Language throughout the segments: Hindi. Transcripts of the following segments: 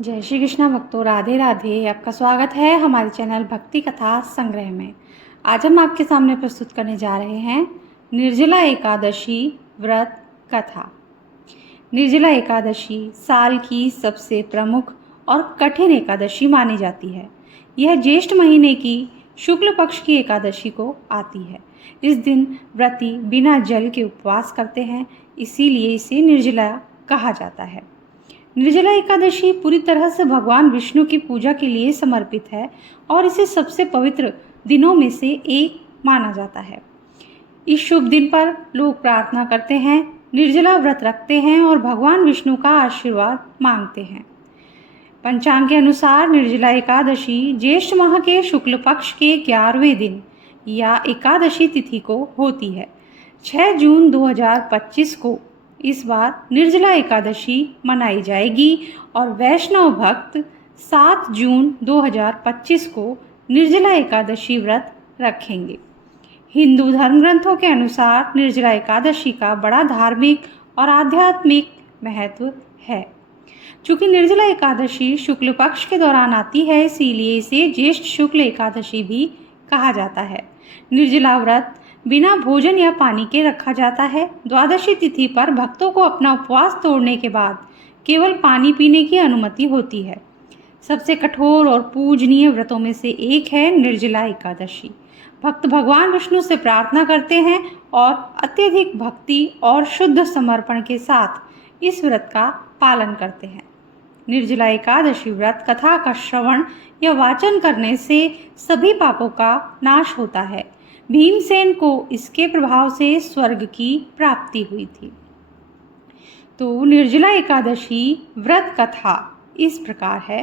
जय श्री कृष्णा भक्तों, राधे राधे। आपका स्वागत है हमारे चैनल भक्ति कथा संग्रह में। आज हम आपके सामने प्रस्तुत करने जा रहे हैं निर्जला एकादशी व्रत कथा। निर्जला एकादशी साल की सबसे प्रमुख और कठिन एकादशी मानी जाती है। यह ज्येष्ठ महीने की शुक्ल पक्ष की एकादशी को आती है। इस दिन व्रती बिना जल के उपवास करते हैं, इसीलिए इसे निर्जला कहा जाता है। निर्जला एकादशी पूरी तरह से भगवान विष्णु की पूजा के लिए समर्पित है और इसे सबसे पवित्र दिनों में से एक माना जाता है। इस शुभ दिन पर लोग प्रार्थना करते हैं, निर्जला व्रत रखते हैं और भगवान विष्णु का आशीर्वाद मांगते हैं। पंचांग के अनुसार निर्जला एकादशी ज्येष्ठ माह के शुक्ल पक्ष के 11वें दिन या एकादशी तिथि को होती है। 6 जून 2025 को इस बार निर्जला एकादशी मनाई जाएगी और वैष्णव भक्त 7 जून 2025 को निर्जला एकादशी व्रत रखेंगे। हिंदू धर्म ग्रंथों के अनुसार निर्जला एकादशी का बड़ा धार्मिक और आध्यात्मिक महत्व है। चूँकि निर्जला एकादशी शुक्ल पक्ष के दौरान आती है, इसीलिए इसे ज्येष्ठ शुक्ल एकादशी भी कहा जाता है। निर्जला व्रत बिना भोजन या पानी के रखा जाता है। द्वादशी तिथि पर भक्तों को अपना उपवास तोड़ने के बाद केवल पानी पीने की अनुमति होती है। सबसे कठोर और पूजनीय व्रतों में से एक है निर्जला एकादशी। भक्त भगवान विष्णु से प्रार्थना करते हैं और अत्यधिक भक्ति और शुद्ध समर्पण के साथ इस व्रत का पालन करते हैं। निर्जला एकादशी व्रत कथा का श्रवण या वाचन करने से सभी पापों का नाश होता है। भीमसेन को इसके प्रभाव से स्वर्ग की प्राप्ति हुई थी। तो निर्जला एकादशी व्रत कथा इस प्रकार है।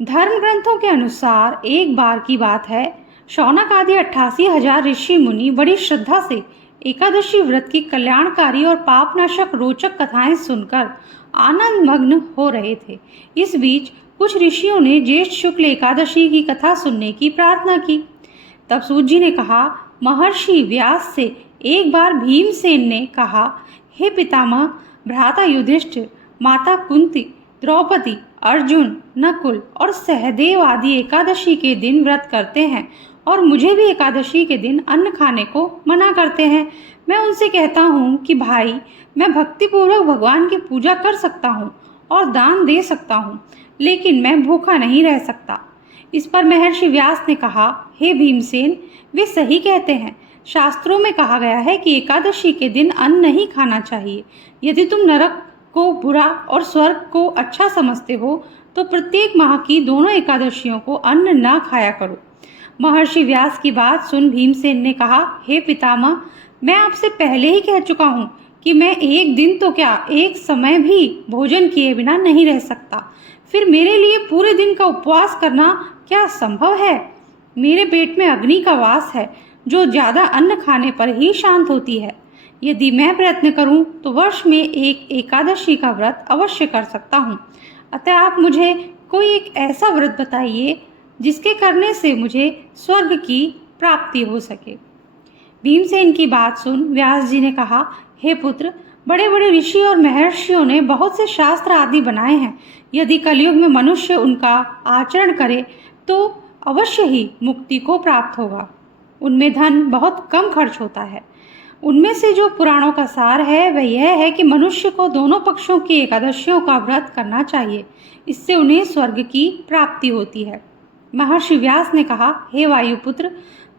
धर्म ग्रंथों के अनुसार एक बार की बात है, शौनक आदि 88,000 ऋषि मुनि बड़ी श्रद्धा से एकादशी व्रत की कल्याणकारी और पापनाशक रोचक कथाएं सुनकर आनंद मग्न हो रहे थे। इस बीच कुछ ऋषियों ने ज्येष्ठ शुक्ल एकादशी की कथा सुनने की प्रार्थना की। तब सूत जी ने कहा, महर्षि व्यास से एक बार भीमसेन ने कहा, हे पितामह, भ्राता युधिष्ठिर, माता कुंती, द्रौपदी, अर्जुन, नकुल और सहदेव आदि एकादशी के दिन व्रत करते हैं और मुझे भी एकादशी के दिन अन्न खाने को मना करते हैं। मैं उनसे कहता हूँ कि भाई, मैं भक्तिपूर्वक भगवान की पूजा कर सकता हूँ और दान दे सकता हूँ, लेकिन मैं भूखा नहीं रह सकता। इस पर महर्षि व्यास ने कहा, हे भीमसेन, वे सही कहते हैं। शास्त्रों में कहा गया है कि एकादशी के दिन अन्न नहीं खाना चाहिए। यदि तुम नरक को बुरा और स्वर्ग को अच्छा समझते हो तो प्रत्येक माह की दोनों एकादशियों को अन्न न खाया करो। महर्षि व्यास की बात सुन भीमसेन ने कहा, हे पितामह, मैं आपसे पहले ही कह चुका हूँ कि मैं एक दिन तो क्या, एक समय भी भोजन किए बिना नहीं रह सकता। फिर मेरे लिए पूरे दिन का उपवास करना क्या संभव है? मेरे पेट में अग्नि का वास है जो ज़्यादा अन्न खाने पर ही शांत होती है। यदि मैं प्रयत्न करूं तो वर्ष में एक एकादशी का व्रत अवश्य कर सकता हूं। अतः आप मुझे कोई एक ऐसा व्रत बताइए जिसके करने से मुझे स्वर्ग की प्राप्ति हो सके। भीमसेन की बात सुन व्यास जी ने कहा, हे पुत्र, बड़े बड़े ऋषि और महर्षियों ने बहुत से शास्त्र आदि बनाए हैं। यदि कलयुग में मनुष्य उनका आचरण करे तो अवश्य ही मुक्ति को प्राप्त होगा। उनमें धन बहुत कम खर्च होता है। उनमें से जो पुराणों का सार है वह यह है कि मनुष्य को दोनों पक्षों की एकादशियों का व्रत करना चाहिए। इससे उन्हें स्वर्ग की प्राप्ति होती है। महर्षि व्यास ने कहा, हे वायुपुत्र,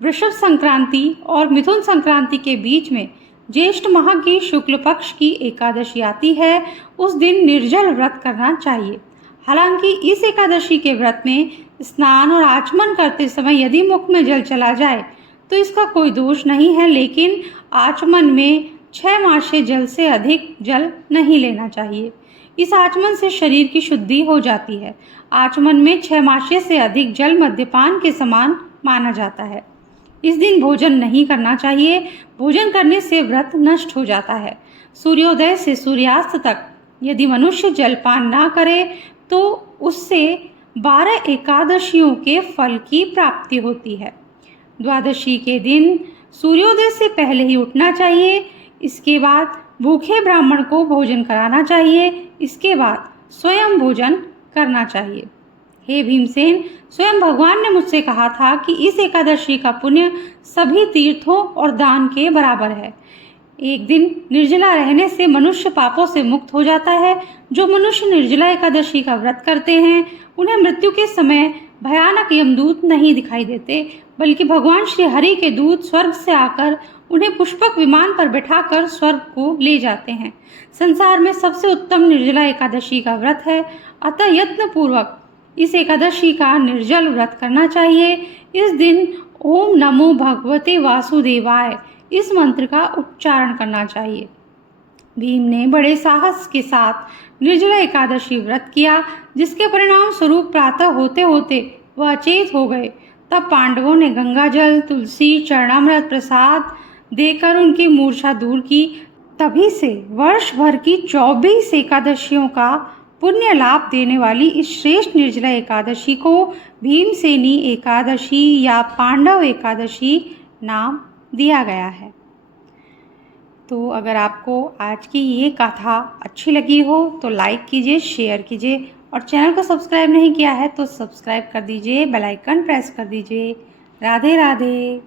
वृषभ संक्रांति और मिथुन संक्रांति के बीच में ज्येष्ठ माह की शुक्ल पक्ष की एकादशी आती है। उस दिन निर्जल व्रत करना चाहिए। हालांकि इस एकादशी के व्रत में स्नान और आचमन करते समय यदि मुख में जल चला जाए तो इसका कोई दोष नहीं है, लेकिन आचमन में 6 मासे जल से अधिक जल नहीं लेना चाहिए। इस आचमन से शरीर की शुद्धि हो जाती है। आचमन में 6 मासे से अधिक जल मद्यपान के समान माना जाता है। इस दिन भोजन नहीं करना चाहिए। भोजन करने से व्रत नष्ट हो जाता है। सूर्योदय से सूर्यास्त तक यदि मनुष्य जलपान ना करे तो उससे 12 एकादशियों के फल की प्राप्ति होती है। द्वादशी के दिन सूर्योदय से पहले ही उठना चाहिए। इसके बाद भूखे ब्राह्मण को भोजन कराना चाहिए। इसके बाद स्वयं भोजन करना चाहिए। हे भीमसेन, स्वयं भगवान ने मुझसे कहा था कि इस एकादशी का पुण्य सभी तीर्थों और दान के बराबर है। एक दिन निर्जला रहने से मनुष्य पापों से मुक्त हो जाता है। जो मनुष्य निर्जला एकादशी का व्रत करते हैं उन्हें मृत्यु के समय भयानक यमदूत नहीं दिखाई देते, बल्कि भगवान श्री हरि के दूत स्वर्ग से आकर उन्हें पुष्पक विमान पर बैठाकर स्वर्ग को ले जाते हैं। संसार में सबसे उत्तम निर्जला एकादशी का व्रत है, अतः यत्न पूर्वक इस एकादशी का निर्जल व्रत करना चाहिए। इस दिन ओम नमो भगवते वासुदेवाय इस मंत्र का उच्चारण करना चाहिए। भीम ने बड़े साहस के साथ निर्जला एकादशी व्रत किया, जिसके परिणाम स्वरूप प्रातः होते होते वह अचेत हो गए। तब पांडवों ने गंगाजल, तुलसी, चरणामृत प्रसाद देकर उनकी मूर्छा दूर की। तभी से वर्ष भर की 24 एकादशियों का पुण्य लाभ देने वाली इस श्रेष्ठ निर्जला एकादशी को भीमसेनी एकादशी या पांडव एकादशी नाम दिया गया है। तो अगर आपको आज की ये कथा अच्छी लगी हो तो लाइक कीजिए, शेयर कीजिए और चैनल को सब्सक्राइब नहीं किया है तो सब्सक्राइब कर दीजिए, बेल आइकन प्रेस कर दीजिए। राधे राधे।